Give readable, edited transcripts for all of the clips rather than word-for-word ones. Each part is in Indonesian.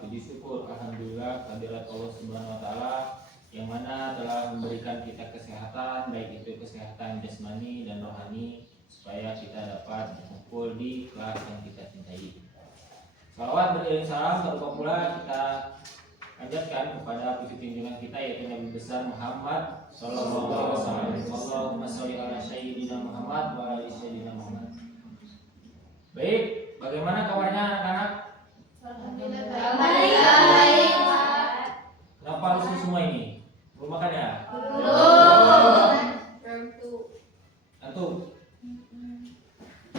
puji syukur alhamdulillah kehadirat Allah Subhanahu wa taala yang mana telah memberikan kita kesehatan, baik itu kesehatan jasmani dan rohani, supaya kita dapat berkumpul di kelas yang kita cintai. Salawat beriring salam berupa pula kita panjatkan kepada puji junjungan kita, yaitu Nabi besar Muhammad sallallahu alaihi wasallam. Allahumma sholli ala sayyidina Muhammad wa ala sayyidina Muhammad. Baik, bagaimana kabarnya anak-anak? Baik. Kenapa harus semua ini? Belum makan ya? Antum.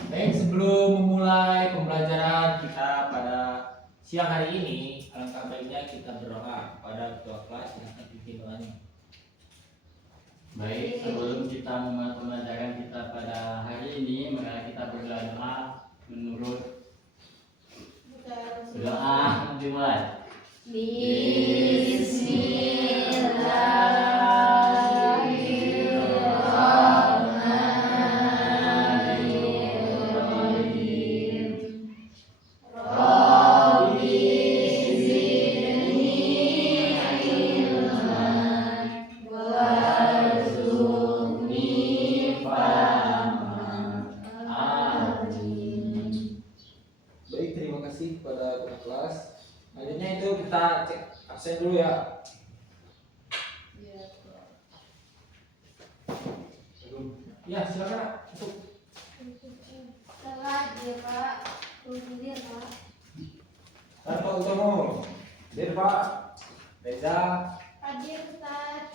Baik, sebelum memulai pembelajaran kita pada siang hari ini, alangkah baiknya kita berdoa kepada ketua kelas yang akan pimpin doanya. Baik, sebelum kita memulai pembelajaran kita pada hari ini, mari kita berdoa menurut doa dimulai. Baik, terima kasih kepada ketua kelas. Selanjutnya itu kita cek absen dulu ya. Ya, silakan Nak. Masuk. Pak Utomo, hadir Pak. Reza, Hadir Ustaz.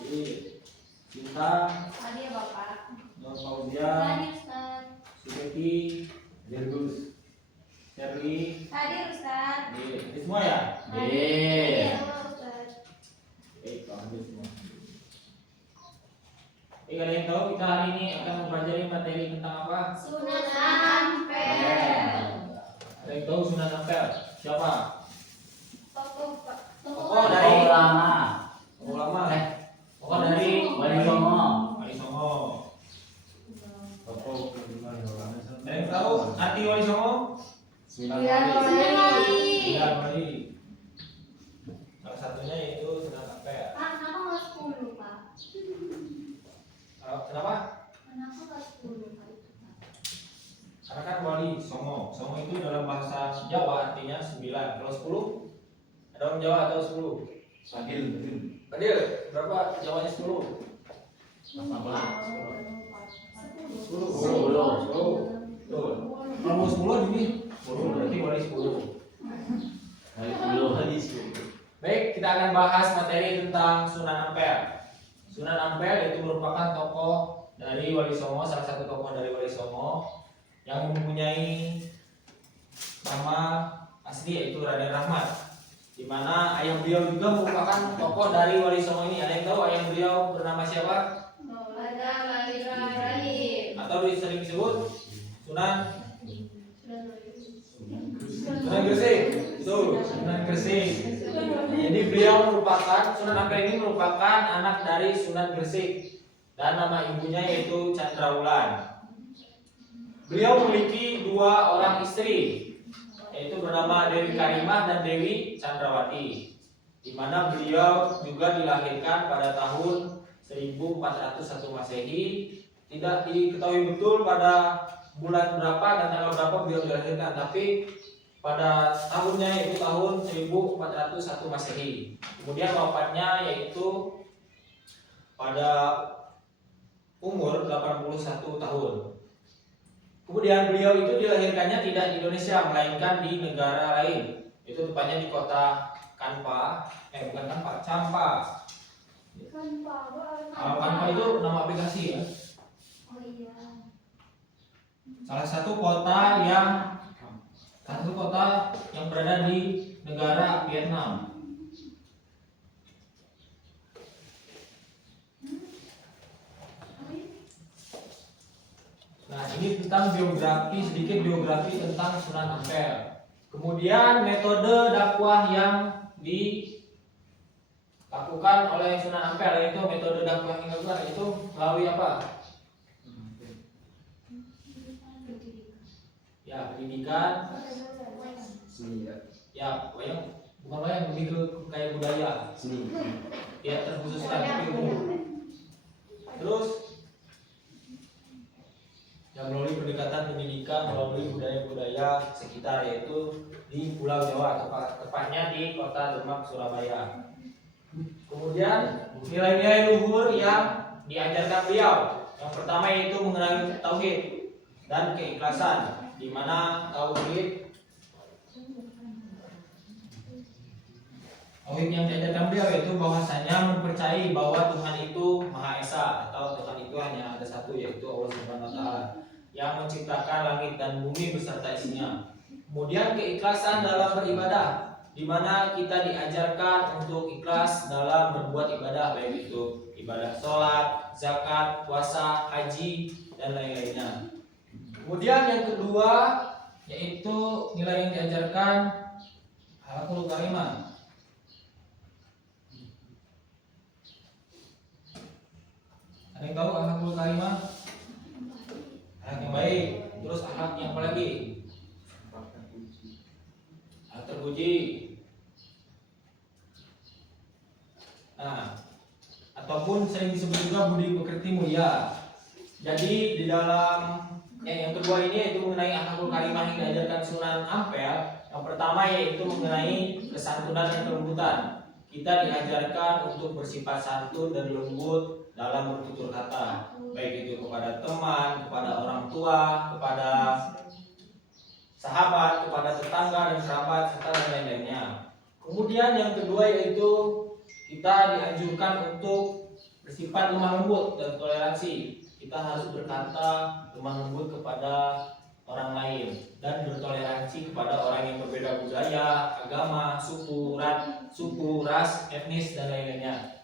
Cinta, Hadir Bapak. Nur Fauzia, Hadir Ustaz. Sugeti, Gus, Sherly, Hadir Ustaz. ini semua ya? Hadir Ustaz. Baik, Pak, hadir semua. Ada yang tahu kita hari ini akan mempelajari materi tentang apa? Sunan Ampel. Ada yang tahu Sunan Ampel? Siapa? Tokoh dari ulama. ulama. Tokoh dari Wali Songo. Wali Songo. Ada yang tahu arti Wali Songo? Sembilan wali. Salah satunya yaitu Sunan Ampel. Pak, kenapa nggak 10 Pak? Kenapa? Kenapa nggak 10 Pak? Karena kan Wali Songo. Songo itu dalam bahasa Jawa artinya 9. Kalau 10? Ada orang Jawa atau 10? Adil, berapa Jawanya 10? 10. Betul. Kalau mau 10 ini 10 berarti Wali 10. Baik, kita akan bahas materi tentang Sunan Ampel. Sunan Ampel itu merupakan tokoh dari Wali Songo, salah satu tokoh dari Wali Songo yang mempunyai nama asli yaitu Raden Rahmat. Di mana ayah beliau juga merupakan tokoh dari Wali Songo ini. Ada yang tahu ayah beliau bernama siapa? Atau sering disebut Sunan Gresik. Betul, Sunan Gresik. Jadi beliau merupakan Sunan Ampel ini merupakan anak dari Sunan Gresik dan nama ibunya yaitu Candrawulan. Beliau memiliki 2 orang istri, yaitu bernama Dewi Karimah dan Dewi Chandrawati, di mana beliau juga dilahirkan pada tahun 1401 Masehi. Tidak diketahui betul pada bulan berapa dan tanggal berapa beliau dilahirkan, tapi pada tahunnya yaitu tahun 1401 Masehi. Kemudian wafatnya yaitu pada umur 81 tahun. Kemudian beliau itu dilahirkannya tidak di Indonesia, melainkan di negara lain. Itu tepatnya di kota Campa. Campa itu nama aplikasi ya. Oh iya. Salah satu kota yang berada di negara Vietnam. Nah, ini tentang sedikit biografi tentang Sunan Ampel. Kemudian metode dakwah yang dilakukan oleh Sunan Ampel, yaitu metode dakwah yang dilakukan itu melalui apa? Ya, pendidikan. Ya, yang bukan wayang, lebih ke kayak budaya. Seni. Ya terkhususkan tapi umum. Terus yang melalui pendekatan pendidikan melalui budaya-budaya sekitar yaitu di Pulau Jawa, tepatnya di Kota Demak, Surabaya. Kemudian nilai-nilai luhur yang diajarkan beliau, yang pertama yaitu mengenai tauhid dan keikhlasan, di mana tauhid yang diajarkan beliau yaitu bahwasanya mempercayai bahwa Tuhan itu Maha Esa, atau Tuhan itu hanya ada satu, yaitu Allah Subhanahu wa taala yang menciptakan langit dan bumi beserta isinya. Kemudian keikhlasan dalam beribadah, di mana kita diajarkan untuk ikhlas dalam berbuat ibadah, baik itu ibadah sholat, zakat, puasa, haji, dan lain-lainnya. Kemudian yang kedua yaitu nilai yang diajarkan akhlakul karimah. Ada yang tahu akhlakul karimah? Akhlak yang baik. Terus akhlak yang apa lagi? Akhlak terpuji. Nah, ataupun sering disebut juga budi pekerti mulia. Jadi di dalam yang kedua ini yaitu mengenai akhlakul karimah yang diajarkan Sunan Ampel. Yang pertama yaitu mengenai kesantunan dan kelembutan. Kita diajarkan untuk bersifat santun dan lembut dalam bertutur kata, baik itu kepada teman, kepada orang tua, kepada sahabat, kepada tetangga dan kerabat, serta dan lain-lainnya. Kemudian yang kedua yaitu kita dianjurkan untuk bersifat lemah lembut dan toleransi. Kita harus berkata lemah lembut kepada orang lain dan bertoleransi kepada orang yang berbeda budaya, agama, suku, ras, etnis, dan lain-lainnya.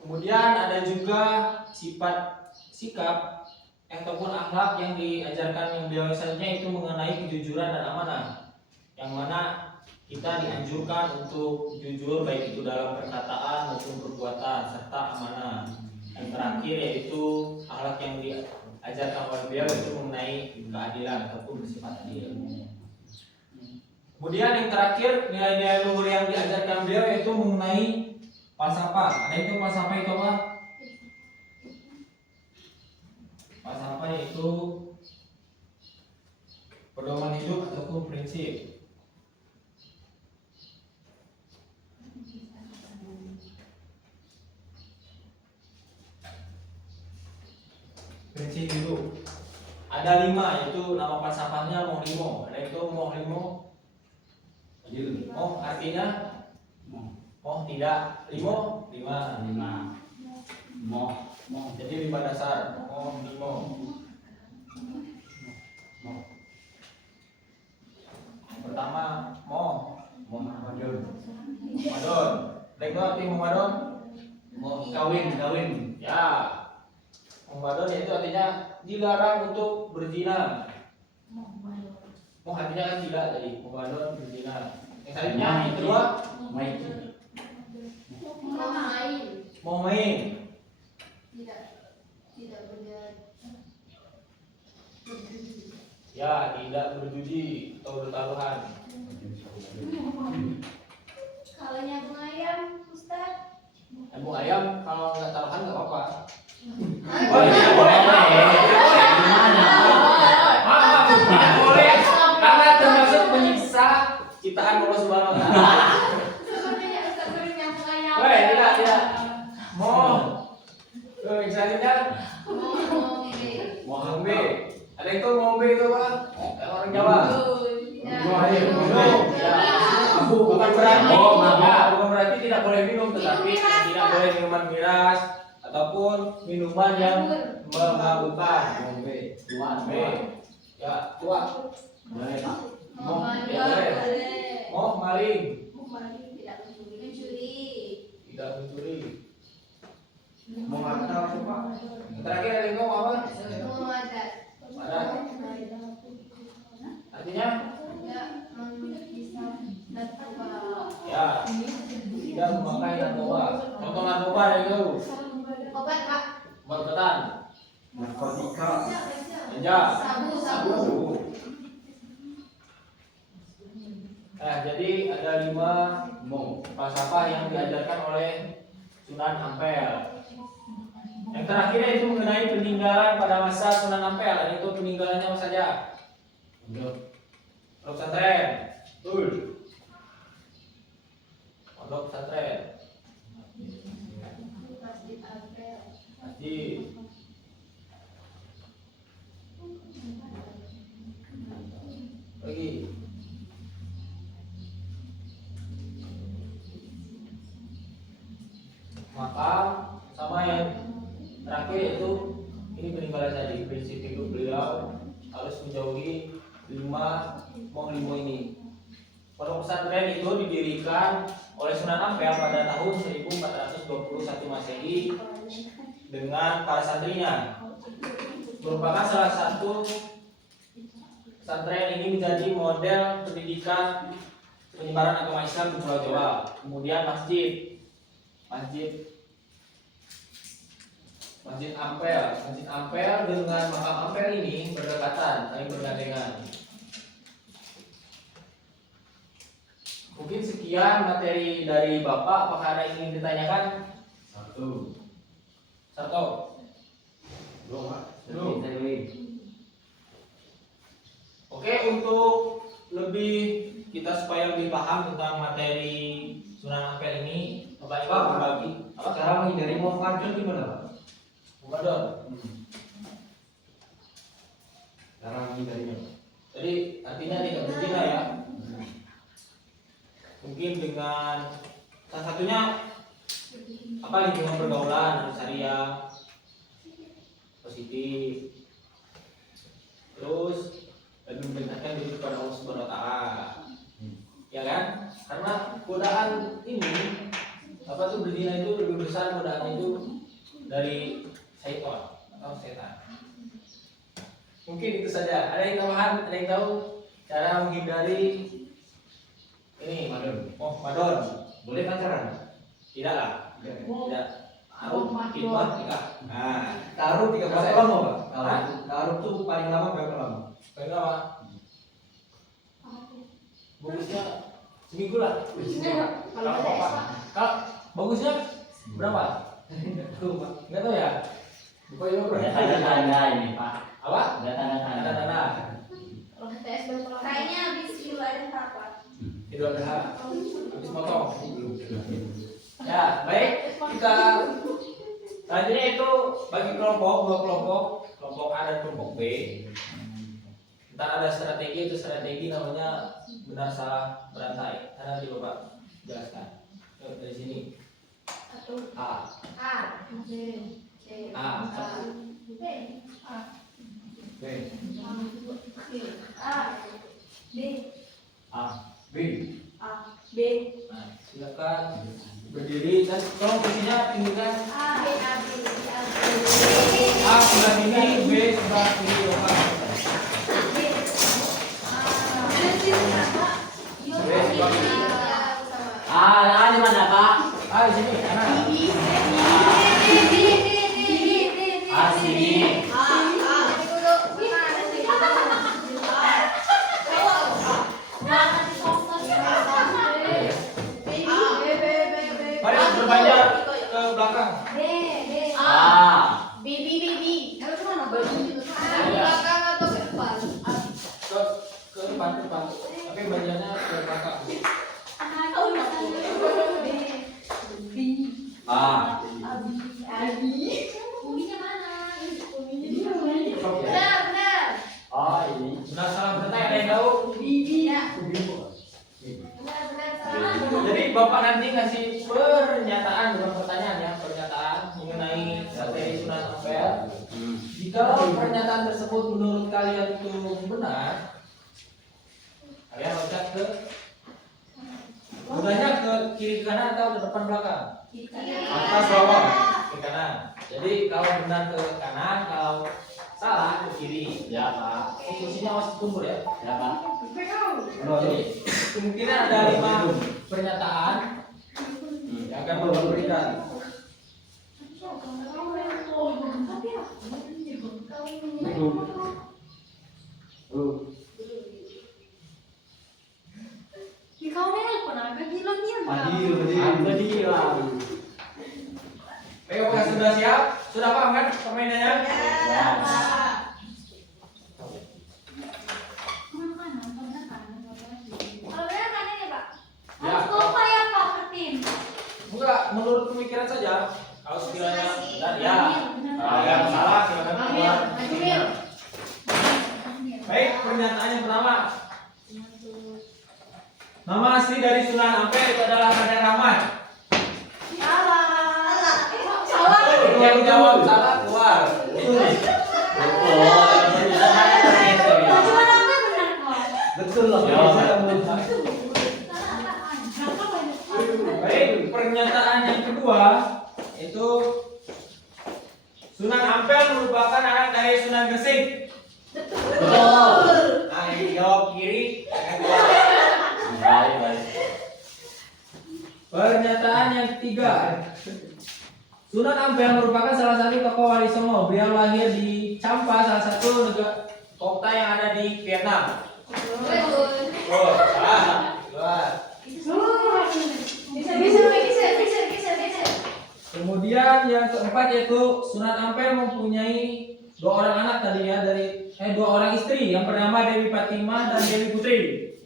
Kemudian ada juga sikap ataupun akhlak yang diajarkan yang beliau selanjutnya itu mengenai kejujuran dan amanah, yang mana kita dianjurkan untuk jujur baik itu dalam perkataan maupun perbuatan serta amanah. Yang terakhir yaitu akhlak yang diajarkan oleh beliau itu mengenai keadilan ataupun bersifat adil. Kemudian yang terakhir nilai-nilai luhur yang diajarkan beliau yaitu mengenai falsafah. Ada itu falsafah itu apa? Falsafah yaitu pedoman hidup ataupun prinsip. Prinsip hidup. Ada 5 yaitu nama falsafahnya Mohlimo. Ada itu Mohlimo. Moh artinya moh tidak, limo 5. Moh Jadi 5 dasar. Mohlimo. Yang pertama Madon. Ada itu arti Madon? Kawin. Ya. Madon yaitu artinya dilarang untuk berzina. Mau artinya kan gila tadi. Madon berzina. Yang selanjutnya yang kedua mau main. Tidak berjudi. Ya, tidak berjudi atau bertaruhan. Kalau nyambung ayam, Ustaz. Nyambung ayam kalau nggak taruhan nggak apa-apa. Oh, tidak boleh. Maaf, tidak boleh. Karena termasuk menyiksa ciptaan Allah Subhanahu wa taala. Sebenarnya Ustaz sering nyambung ayam. Woi, tidak. Mau. Yang selanjutnya ngombe. Ada itu ngombe itu apa? Orang Jawa. Minum. Ya. Bukan berarti bukan berarti tidak boleh minum, tetapi tidak boleh minuman miras ataupun minuman yang memabukkan. Ngombe. Ya, tua. Boleh, Pak. Mau maling. Tidak mencuri. Mau ngatal apa? Terakhir ada yang ngomong apa? Ada. Artinya? Ya. Tidak memakai narkoba. Contoh narkoba ada yang tahu? Obat, Pak. Obat-obatan. Narkotika. Ganja. Sabu. Nah, jadi ada 5 falsafah yang diajarkan oleh Sunan Ampel. Yang terakhir itu mengenai peninggalan pada masa Sunan Ampel, dan itu peninggalannya apa saja? Pondok pesantren. Betul. Pondok pesantren. Masjid Ampel. Masjid. Lagi. Maka sama yang terakhir yaitu ini peninggalan tadi, prinsip hidup beliau harus menjauhi 5 ini. Pondok pesantren itu didirikan oleh Sunan Ampel pada tahun 1421 Masehi dengan para santrinya. Merupakan salah satu pesantren ini menjadi model pendidikan penyebaran agama Islam di Pulau Jawa. Kemudian Masjid Ampel dengan makam Ampel ini berdekatan, saling bergandengan. Mungkin sekian materi dari Bapak. Apakah ada yang ingin ditanyakan? Satu. Belum. Oke, untuk lebih kita supaya lebih paham tentang materi Sunan Ampel ini, Bapak Ibu berbagi. Apa? Cara menghindari muafadon gimana, Pak? Ramadan. Cara menghindarinya. Jadi artinya tidak berzina ya. Mungkin dengan salah satunya apa, lingkungan pergaulan syariah positif. Terus lebih mendekatkan diri kepada Allah Subhanahu wa taala. Ya kan? Karena godaan ini apa tuh, berzina itu lebih besar godaan itu dari syaitan atau setan. Mungkin itu saja. Ada yang tambahan? Ada yang tahu cara menghindari ini? Madon. Boleh pacaran? Tidak lah. Tidak. Taruh khidmat nikah. Nah, Taruh 3 Berapa bulan lama, Pak? Hah? Taruh tuh paling lama berapa lama? paling lama bagusnya seminggu lah. Kalau Bapak, kalau bagusnya berapa? Nggak tahu ya. Bapak Ibu Ada berapa? tanda-tanda ini Pak. Apa? Ada tanda-tanda. Tanda-tanda. Kayaknya habis Idul Adha Pak. Idul Adha. Habis potong. Ya, baik. Kita selanjutnya itu bagi kelompok, 2 kelompok, kelompok A dan kelompok B. Ntar ada strategi, itu strategi namanya benar salah berantai. Nanti Bapak jelaskan. Yuk, dari sini. A. A, B, C, A. B, A, B. A, B, A. B. A, B, Nah, silakan berdiri dan tolong posisinya tinggikan. A, B, A, B, A, B, A sebelah sini, B sebelah kiri Bapak. A di mana Pak? A di sini, kanan. A sini. Mari berpanjang ke belakang. A. Ke depan. Tapi bagiannya ke belakang. A. A ini. Benar salah berantai, ada yang tahu? Jadi Bapak nanti ngasih pernyataan, bukan pertanyaan ya, pernyataan mengenai materi Sunan Ampel. Jika pernyataan tersebut menurut kalian itu benar, kalian loncat ke mudahnya ke kiri ke kanan atau ke depan belakang? Atas bawah ke kanan. Jadi kalau benar ke kanan, kalau salah ke kiri. Ya Pak. Posisinya masih tumbur ya. Ya Pak. Jadi kemungkinan ada 5 pernyataan yang akan Bapak berikan. Adil. Adil. Baik, apakah sudah siap? Sudah paham kan permainannya? Ya. Kalau benar kan ini Pak. Ya. Harus kompak ya Pak ke tim. Enggak, menurut pemikiran saja. Kalau sekiranya Masing-masing. ya, kalau yang salah silakan keluar. Ambil. Baik, pernyataan yang pertama. Nama asli dari Sunan Ampel itu adalah Raden Rahmat. Salah. Salah. Yang jawab salah keluar. Cuma apa benar kok? Betul lah. Baik, pernyataan yang kedua itu Sunan Ampel merupakan anak dari Sunan Gresik. Betul. Nah, yang jawab kiri akan keluar. Baik. Pernyataan yang ketiga, Sunan Ampel merupakan salah satu tokoh Wali Songo. Beliau lahir di Champa, salah satu negara kota yang ada di Vietnam. Betul. Oh, salah. Keluar. Bisa. Kemudian yang keempat yaitu Sunan Ampel mempunyai dua orang anak tadi ya dua orang istri yang bernama Dewi Fatimah dan Dewi Putri.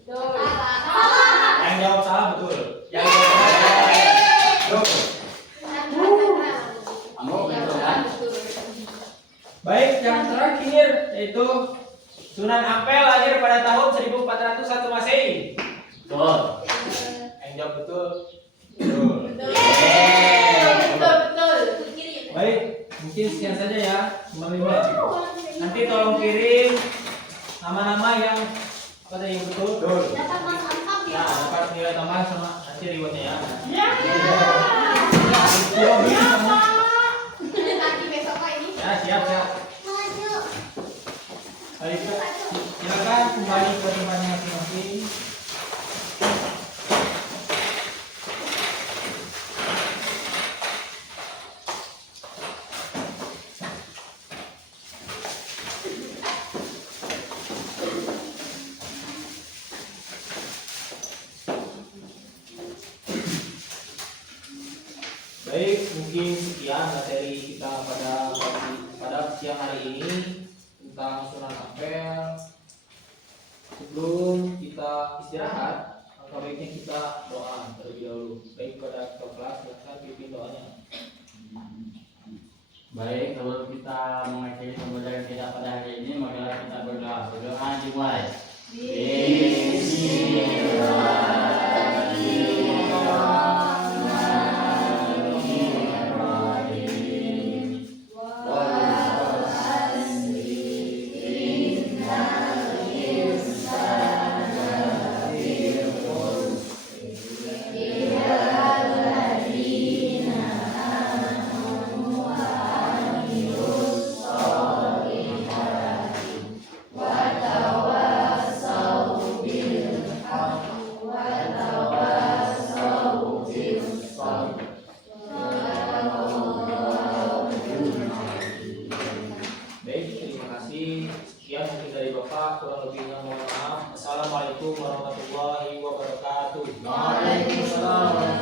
Salah. Yang jawab salah betul. Yang jawab salah. Kamu betul kan? Baik, yang terakhir yaitu Sunan Ampel lahir pada tahun 1401 Masehi. Betul. Yang jawab betul. Baik, mungkin sekian saja ya, teman-teman. Nanti tolong kirim nama-nama yang apa tadi yang betul. Dapat mantap Ya, ya. dapat nilai tambah sama nanti rewardnya ya. Ya. Coba beli sama. Lagi besok Pak ini. Ya, siap. Maju. Baik, silakan kembali ke tempatnya masing-masing. Baik, mungkin sekian materi kita pada siang hari ini tentang Sunan Ampel. Sebelum kita istirahat, langkah baiknya kita doa terlebih dahulu. Baik, pada ketua kelas silakan pimpin doanya. Baik, kalau kita mengakhiri pembelajaran kita pada hari ini, marilah kita berdoa. Berdoa dimulai. Baik, terima kasih. Sekian mungkin dari Bapak, kurang lebihnya mohon maaf. Assalamualaikum warahmatullahi wabarakatuh. Waalaikumsalam.